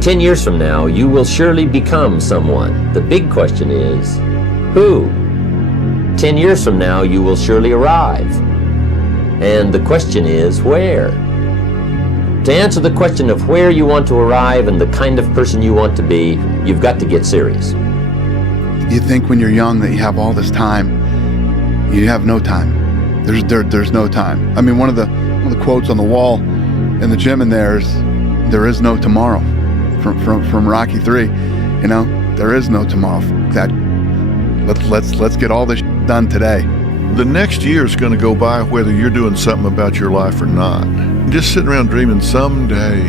10 years from now, you will surely become someone. The big question is, who? 10 years from now, you will surely arrive. And the question is, where? To answer the question of where you want to arrive and the kind of person you want to be, you've got to get serious. You think when you're young that you have all this time. You have no time. There's no time. I mean, one of the quotes on the wall in the gym in there is no tomorrow from Rocky 3. You know, there is no tomorrow. That let's get all this done today. The next year is going to go by whether you're doing something about your life or not. Just sitting around dreaming someday,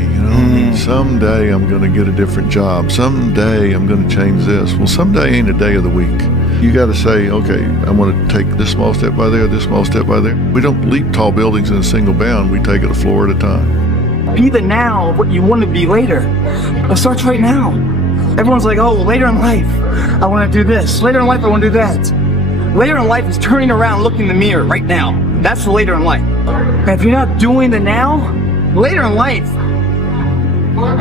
someday I'm going to get a different job. Someday I'm going to change this. Well, someday ain't a day of the week. You got to say, okay, I want to take this small step by there, this small step by there. We don't leap tall buildings in a single bound. We take it a floor at a time. Be the now of what you want to be later. It starts right now. Everyone's like, oh, later in life, I want to do this. Later in life, I want to do that. Later in life is turning around, looking in the mirror right now. That's the later in life. And if you're not doing the now, later in life,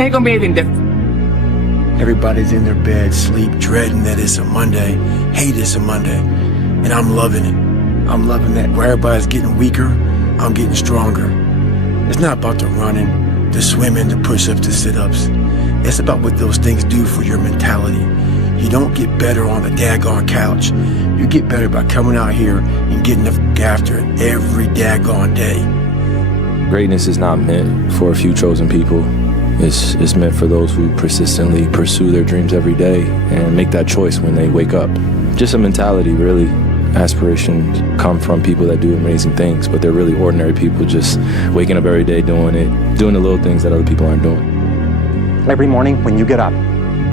ain't gonna be anything different. Everybody's in their bed, sleep, dreading that it's a Monday, hate it's a Monday, and I'm loving it. I'm loving that where everybody's getting weaker, I'm getting stronger. It's not about the running, the swimming, the push-ups, the sit-ups. It's about what those things do for your mentality. You don't get better on the daggone couch. You get better by coming out here and getting the f*** after it every daggone day. Greatness is not meant for a few chosen people. It's meant for those who persistently pursue their dreams every day and make that choice when they wake up. Just a mentality, really. Aspirations come from people that do amazing things, but they're really ordinary people just waking up every day doing the little things that other people aren't doing. Every morning when you get up,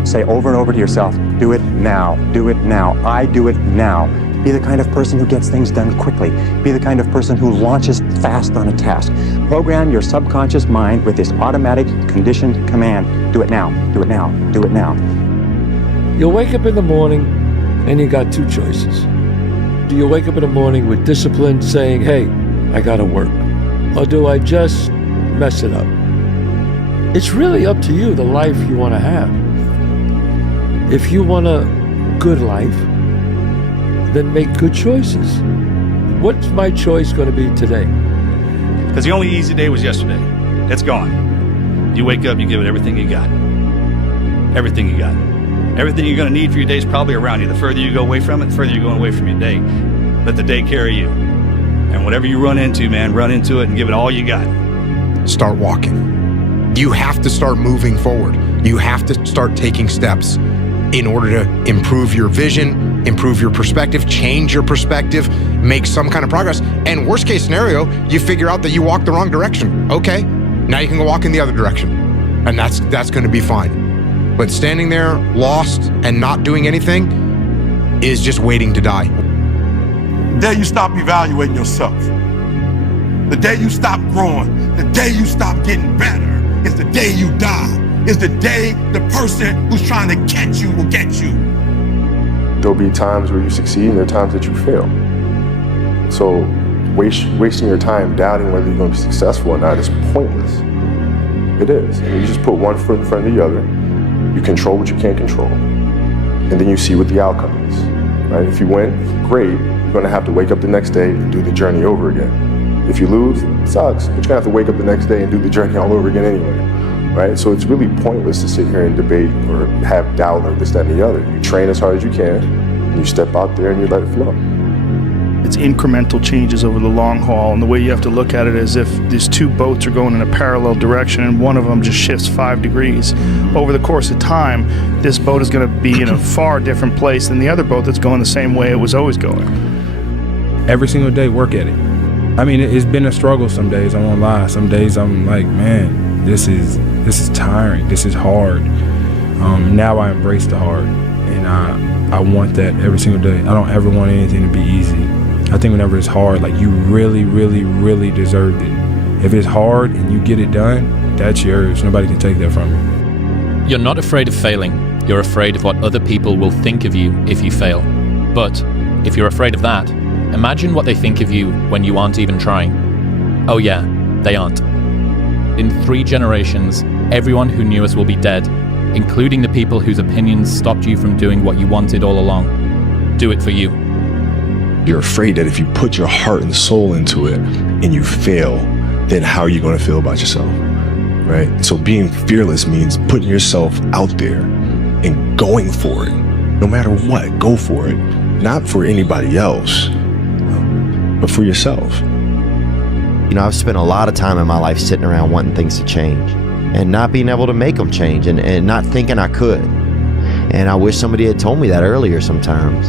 say over and over to yourself, do it now, do it now, I do it now. Be the kind of person who gets things done quickly. Be the kind of person who launches fast on a task. Program your subconscious mind with this automatic, conditioned command. Do it now, do it now, do it now. You'll wake up in the morning and you got two choices. Do you wake up in the morning with discipline saying, hey, I gotta work? Or do I just mess it up? It's really up to you, the life you wanna have. If you want a good life, then make good choices. What's my choice going to be today? Because the only easy day was yesterday. It's gone. You wake up, you give it everything you got. Everything you got. Everything you're going to need for your day is probably around you. The further you go away from it, the further you're going away from your day. Let the day carry you. And whatever you run into, man, run into it and give it all you got. Start walking. You have to start moving forward. You have to start taking steps in order to improve your vision, improve your perspective, change your perspective, make some kind of progress. And worst case scenario, you figure out that you walked the wrong direction. Okay, now you can go walk in the other direction. And that's going to be fine. But standing there lost and not doing anything is just waiting to die. The day you stop evaluating yourself, the day you stop growing, the day you stop getting better, is the day you die. Is the day the person who's trying to catch you will get you. There'll be times where you succeed and there are times that you fail. So wasting your time doubting whether you're going to be successful or not is pointless. It is. I mean, you just put one foot in front of the other, you control what you can't control, and then you see what the outcome is. Right? If you win, great, you're going to have to wake up the next day and do the journey over again. If you lose, it sucks, but you're going to have to wake up the next day and do the journey all over again anyway. Right? So it's really pointless to sit here and debate or have doubt or this, that, and the other. You train as hard as you can, and you step out there and you let it flow. It's incremental changes over the long haul, and the way you have to look at it is if these two boats are going in a parallel direction and one of them just shifts 5 degrees, over the course of time, this boat is going to be in a far different place than the other boat that's going the same way it was always going. Every single day, work at it. I mean, it's been a struggle some days, I won't lie. Some days I'm like, man, this is tiring, this is hard. Now I embrace the hard, and I want that every single day. I don't ever want anything to be easy. I think whenever it's hard, like you really, really, really deserved it. If it's hard and you get it done, that's yours. Nobody can take that from you. You're not afraid of failing. You're afraid of what other people will think of you if you fail. But if you're afraid of that, imagine what they think of you when you aren't even trying. Oh yeah, they aren't. In 3 generations, everyone who knew us will be dead, including the people whose opinions stopped you from doing what you wanted all along. Do it for you. You're afraid that if you put your heart and soul into it and you fail, then how are you going to feel about yourself, right? So being fearless means putting yourself out there and going for it. No matter what, go for it. Not for anybody else, but for yourself. You know, I've spent a lot of time in my life sitting around wanting things to change and not being able to make them change and not thinking I could. And I wish somebody had told me that earlier sometimes.